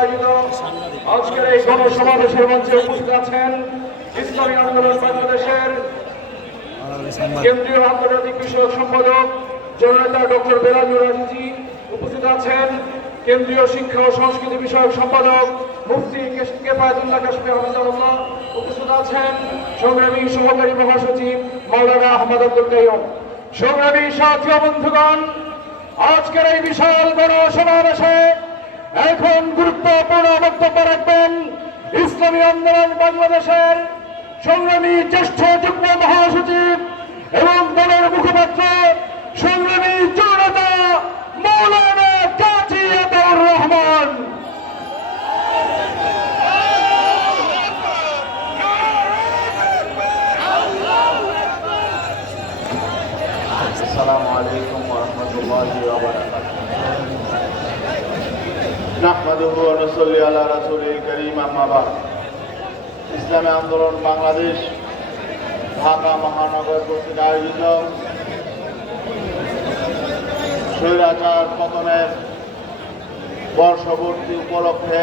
আয়োজিত আজকের এই গণসমাবেশের মঞ্চে উপস্থিত আছেন ইসলামী আন্দোলন বাংলাদেশের কেন্দ্রীয় আন্তর্জাতিক বিষয়ক সম্পাদক জননেতা ডক্টর বেলাজুর রাজিজি উপস্থিত আছেন। কেন্দ্রীয় শিক্ষা ও সংস্কৃতি বিষয়ক সম্পাদক মুফতি কেফায়েতুল্লাহ কাশ্মীর আহমদুল্লাহ উপস্থিত আছেন। সংগ্রামী সহকারী মহাসচিব মাওলানা আহমদ আব্দুল কাইম সংগ্রামী সাথী বন্ধুগণ, আজকের এই বিশাল গণসমাবেশে এখন গুরুত্বপূর্ণ বক্তব্য রাখবেন ইসলামী আন্দোলন বাংলাদেশের সংগ্রামী জ্যেষ্ঠ যুগ্ম মহাসচিব এবং দলের মুখপাত্র সংগ্রামী জনতা মৌলানা কাজী আতাউর রহমান السلام عليكم ورحمة الله وبركاته নাহমাদুহু ওয়া নুসাল্লি আলা রাসূলিল কারীম আম্মা বাদ ইসলামী আন্দোলন বাংলাদেশ ঢাকা মহানগর কর্তৃক আয়োজিত স্বৈরাচার পতনের বর্ষপূর্তি উপলক্ষে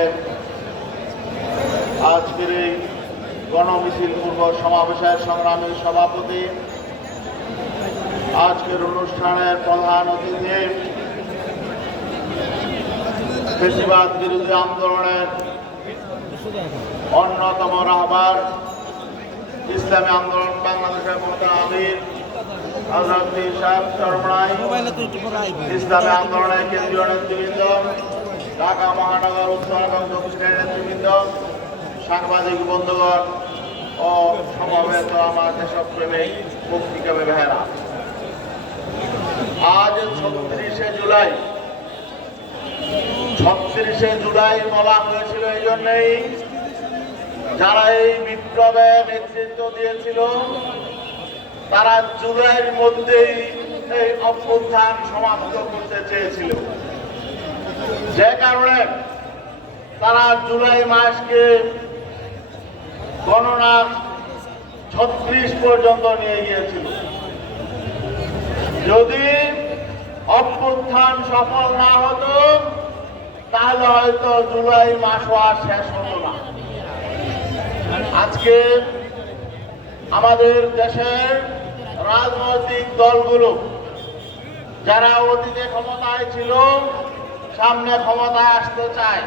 আজকের এই গণমিছিল পূর্ব সমাবেশের সংগ্রামী সভাপতি আজকের অনুষ্ঠানের প্রধান অতিথি বেশিবাদ বিরোধী আন্দোলনের অন্যতম রাহবার ইসলামী আন্দোলন বাংলাদেশের মোটা আমির ইসলামী আন্দোলনের কেন্দ্রীয় নেতৃবৃন্দ, ঢাকা মহানগর উত্তর এবং দক্ষিণের নেতৃবৃন্দ, সাংবাদিক বন্ধুগণ ও সমবেত আমার দেশপ্রেমিক মুক্তিকামী ভাইয়েরা। আজ ছত্রিশে জুলাই ছত্রিশে জুলাই বলা হয়েছিল এই জন্যেই। যারা এই বিপ্লবে নেতৃত্ব দিয়েছিল, তারা জুলাইয়ের মধ্যেই এই অভ্যুত্থান সমাপ্ত করতে চেয়েছিল। যে কারণে তারা জুলাই মাসকে গণনা ছত্রিশ পর্যন্ত নিয়ে গিয়েছিল। যদি অভ্যুত্থান সফল না হতো তাহলে হয়তো জুলাই মাসও আর শেষ হতো না। আজকে আমাদের দেশের রাজনৈতিক দলগুলো যারা অতীতে ক্ষমতায় ছিল, সামনে ক্ষমতায় আসতে চায়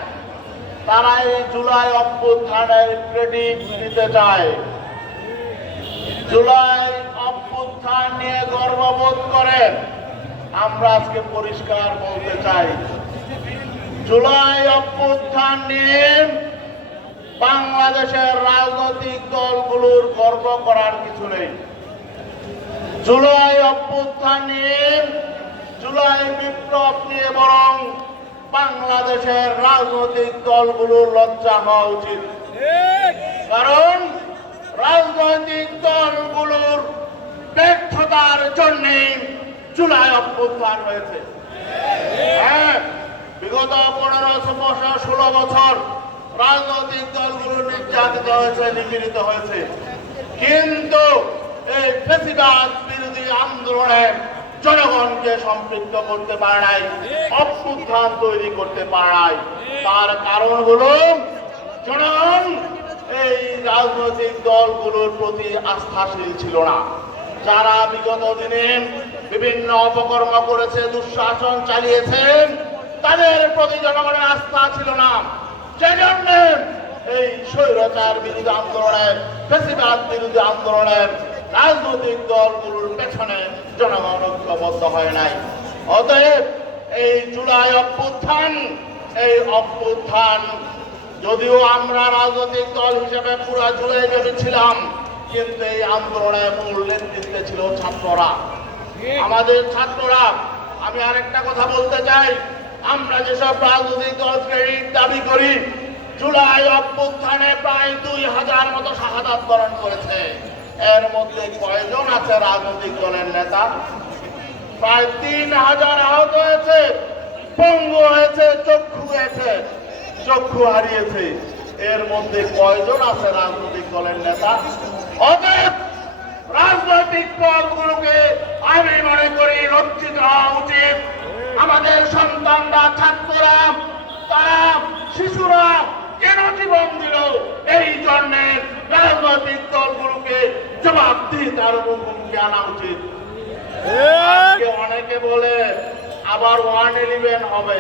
তারা এই জুলাই অভ্যুত্থানের ক্রেডিট নিতে চায়। জুলাই অভ্যুত্থান নিয়ে গর্ববোধ করেন, আমরা আজকে পরিষ্কার বলতে চাই। জুলাই অভ্যুত্থান নিয়ে বাংলাদেশের রাজনৈতিক দলগুলোর গর্ব করার কিছু নেই। জুলাই অভ্যুত্থান নিয়ে জুলাই বিপ্লব নিয়ে বরং বাংলাদেশের রাজনৈতিক দলগুলোর লজ্জা হওয়া উচিত। কারণ রাজনৈতিক দলগুলোর ব্যর্থতার জন্য জুলাই অভ্যুত্থান হয়েছে। হ্যাঁ বিগত পনেরো বছর ষোলো বছর রাজনৈতিক দলগুলো নির্যাতিত হয়েছে, নিপীড়িত হয়েছে। কিন্তু এই ফেসিবাদ বিরোধী আন্দোলনে জনগণকে সম্পৃক্ত করতে পারে নাই, অভ্যুত্থান তৈরি করতে পারে নাই। তার কারণ হলো, জনগণ এই রাজনৈতিক দলগুলোর প্রতি আস্থাশীল ছিল না। যারা বিগত দিনে বিভিন্ন অপকর্ম করেছে, দুঃশাসন চালিয়েছেন তাদের প্রতি জনগণের আস্থা ছিল না। সেজন্য এই স্বৈরাচার বিরোধী আন্দোলনের বেশিরভাগ বিরোধী আন্দোলনের রাজনৈতিক দলগুলোর পেছনে জনগণ ঐক্যবদ্ধ হয় নাই। অতএব এই জুলাই অভ্যুত্থান এই অভ্যুত্থান যদিও আমরা রাজনৈতিক দল হিসেবে পুরা জুলাই ভেবেছিলাম কিন্তু এই আন্দোলনে মূল নেতৃত্বে ছিল ছাত্ররা। আমাদের ছাত্ররা আমি আরেকটা কথা বলতে চাই। আমরা যেসব রাজনৈতিক দল ক্রেডিট দাবি করি, জুলাই অভ্যুত্থানে প্রায় দুই হাজার মতো শাহাদাত বরণ করেছে। এর মধ্যে কয়জন আছে রাজনৈতিক দলের নেতা? প্রায় তিন হাজার আহত হয়েছে, পঙ্গু হয়েছে, চক্ষু হয়েছে, চক্ষু হারিয়েছে। এর মধ্যে কয়জন আছে রাজনৈতিক দলের নেতা? অতএব রাজনৈতিক দলগুলোকে আমি মনে করি রক্ষিত হওয়া উচিত। আমাদের সন্তানরা, ছাত্ররা, তারা, শিশুরা কেন জীবন দিল? এই জন্যের রাজনৈতিক দলগুলোকে তার মুখোমুখি আনা উচিত। অনেকে বলে, আবার ওয়ান ইলেভেন হবে।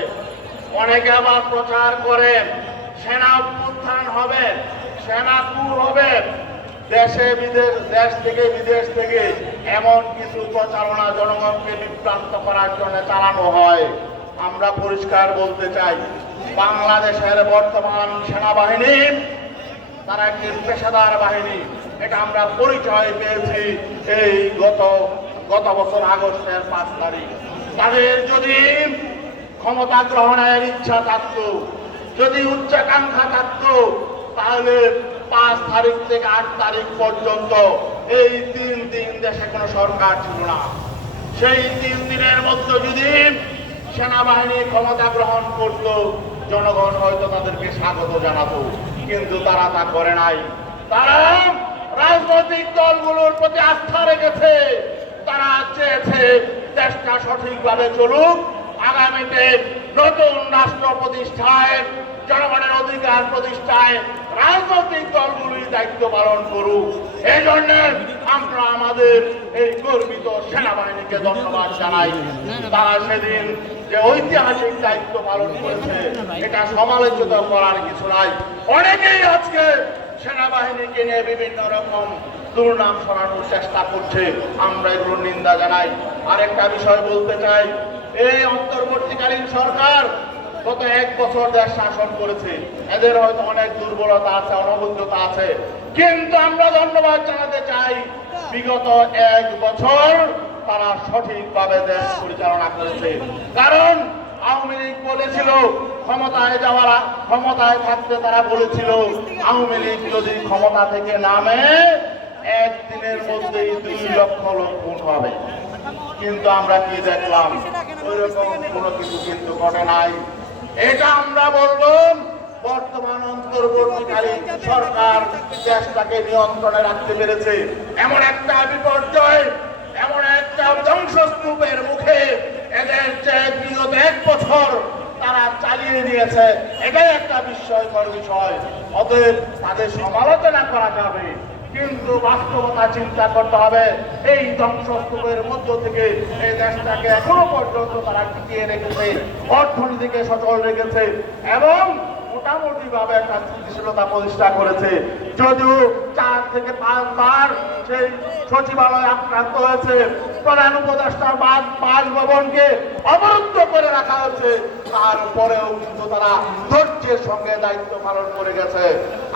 অনেকে আবার প্রচার করেন সেনা উত্থান হবে, সেনা কুর হবে। দেশে বিদেশ, দেশ থেকে বিদেশ থেকে এমন কিছু প্রচারণা জনগণকে বিভ্রান্ত করার জন্য চালানো হয়। আমরা পরিষ্কার বলতে চাই, বাংলাদেশের বর্তমান সেনাবাহিনী, তারা একটি পেশাদার বাহিনী। এটা আমরা পরিচয় পেয়েছি এই গত গত বছর আগস্টের পাঁচ তারিখ। তাদের যদি ক্ষমতা গ্রহণের ইচ্ছা থাকত, যদি উচ্চাকাঙ্ক্ষা থাকত, তাহলে পাঁচ তারিখ থেকে আট তারিখ পর্যন্ত এই তিন দিন দেশে কোনো সরকার ছিল না। সেই তিন দিনের মধ্যে যদি সেনাবাহিনী ক্ষমতা গ্রহণ করত, জনগণ হয়তো তাদেরকে স্বাগত জানাতো, কিন্তু তারা তা করে নাই। তারা রাজনৈতিক দলগুলোর প্রতি আস্থা রেখেছে। তারা চেয়েছে দেশটা সঠিকভাবে চলুক। আগামীতে নতুন রাষ্ট্র প্রতিষ্ঠায় জনগণের অধিকার প্রতিষ্ঠায় রাজনৈতিক দলগুলি দায়িত্ব পালন করুক। এই জন্য আমরা আমাদের এই গর্বিত সেনাবাহিনীকে ধন্যবাদ জানাই। তারা সেদিন যে ঐতিহাসিক দায়িত্ব পালন করেছে, এটা সমালোচিত করার কিছু নাই। অনেকেই আজকে সেনাবাহিনীকে নিয়ে বিভিন্ন রকম দুর্নাম সরানোর চেষ্টা করছে। আমরা এগুলোর নিন্দা জানাই। আরেকটা বিষয় বলতে চাই, এই অন্তর্বর্তীকালীন সরকার গত এক বছর দেশ শাসন করেছে। এদের হয়তো অনেক দুর্বলতা আছে, অনবদ্যতা আছে। কিন্তু আমরা ধন্যবাদ জানাতে চাই, বিগত এক বছর তারা সঠিকভাবে দেশ পরিচালনা করেছে। কারণ আওয়ামী লীগ বলেছিল, ক্ষমতায় যাওয়ার ক্ষমতায় থাকতে তারা বলেছিল, আওয়ামী লীগ যদি ক্ষমতা থেকে নামে, একদিনের মধ্যেই দুই লক্ষ লোক খুন হবে। কিন্তু আমরা কি দেখলাম? ওইরকম কোনো কিছু কিন্তু ঘটে নাই। এটা আমরা বলব, বর্তমান অন্তর্বর্তীকালীন সরকার দেশটাকে নিয়ন্ত্রণে রাখতে পেরেছে। এমন একটা বিপর্যয়, এমন একটা ধ্বংসস্তূপের মুখে এদের যে বিগত এক বছর তারা চালিয়ে নিয়েছে। এটাই একটা বিস্ময়কর বিষয়। অতএব তাদের সমালোচনা করা যাবে। কিন্তু বাস্তবতা চিন্তা করতে হবে। এই ধ্বংসস্তূপের মধ্য থেকে এই দেশটাকে এখনও পর্যন্ত তারা টিকিয়ে রেখেছে, অর্থনীতিকে সচল রেখেছে এবং মোটামুটি ভাবে একটা স্থিতিশীলতা প্রতিষ্ঠা করেছে। যদিও চার থেকে পাঁচবার সেই সচিবালয় আক্রান্ত হয়েছে। প্রধান উপদেষ্টার বাদ বাসভবনকে অবরুদ্ধ তারপরেও কিন্তু তারা ধৈর্যের সঙ্গে দায়িত্ব পালন করে গেছে।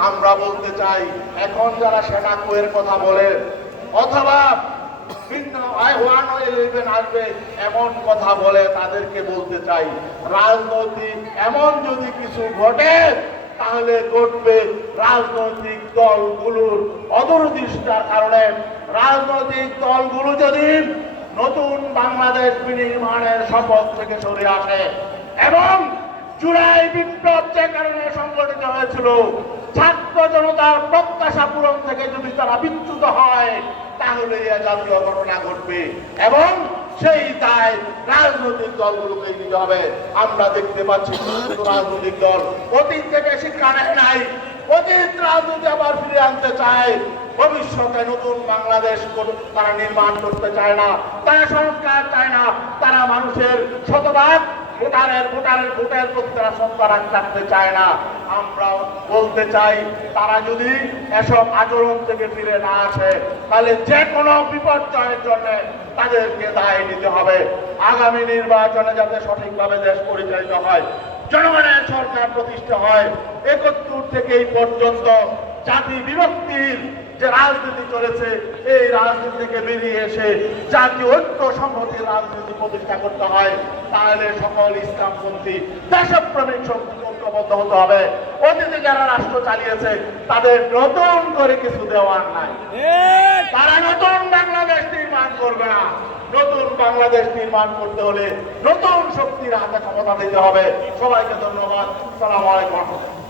আমরা বলতে চাই, এখন যারা সেনা কুয়ের কথা বলে, অথবা এমন কথা বলে তাদেরকে বলতে চাই, রাজনৈতিক এমন যদি কিছু ঘটে, তাহলে ঘটবে রাজনৈতিক দলগুলোর অদূরদৃষ্টার কারণে। রাজনৈতিক দলগুলো যদি নতুন বাংলাদেশ বিনির্মাণের শপথ থেকে সরে আসে এবং জুলাই বিপ্লব যে কারণে সংগঠিত হয়েছিল, ছাত্র জনতার প্রত্যাশা পূরণ থেকে যদি তারা বিচ্যুত হয়, তাহলে এ জাতীয় ঘটনা ঘটবে এবং সেই দায় রাজনৈতিক দলগুলোকে নিতে হবে। আমরা দেখতে পাচ্ছি রাজনৈতিক দল অতীত থেকে শিক্ষা নেয় নাই, অতীত রাজনীতি আবার ফিরে আনতে চায়। ভবিষ্যতে নতুন বাংলাদেশ তারা নির্মাণ করতে চায় না, তারা সংস্কার চায় না, তারা মানুষের শতভাগ ভোটারের ভোটারের ভোটের প্রতি তারা সত্তা রাখতে চায় না। আমরা বলতে চাই, তারা যদি এসব আচরণ থেকে ফিরে না আসে, তাহলে যে কোনো বিপর্যয়ের জন্য তাদেরকে দায় নিতে হবে। আগামী নির্বাচনে যাতে সঠিকভাবে দেশ পরিচালিত হয়, জনগণের সরকার প্রতিষ্ঠা হয়, একাত্তর থেকে এই পর্যন্ত জাতি বিভক্তির যে রাজনীতি চলেছে এই রাজনীতি থেকে বেরিয়ে এসে জাতীয় ঐক্য সংহতির রাজনীতি প্রতিষ্ঠা করতে হয় তাহলে সকল ইসলামপন্থী দেশপ্রেমিক শক্তি ঐক্যবদ্ধ হতে হবে। অতীতে যারা রাষ্ট্র চালিয়েছে তাদের নতুন করে কিছু দেওয়ার নাই। তারা নতুন বাংলাদেশ নির্মাণ করবে না। নতুন বাংলাদেশ নির্মাণ করতে হলে নতুন শক্তির হাতে ক্ষমতা দিতে হবে। সবাইকে ধন্যবাদ। সালাম আলাইকুম।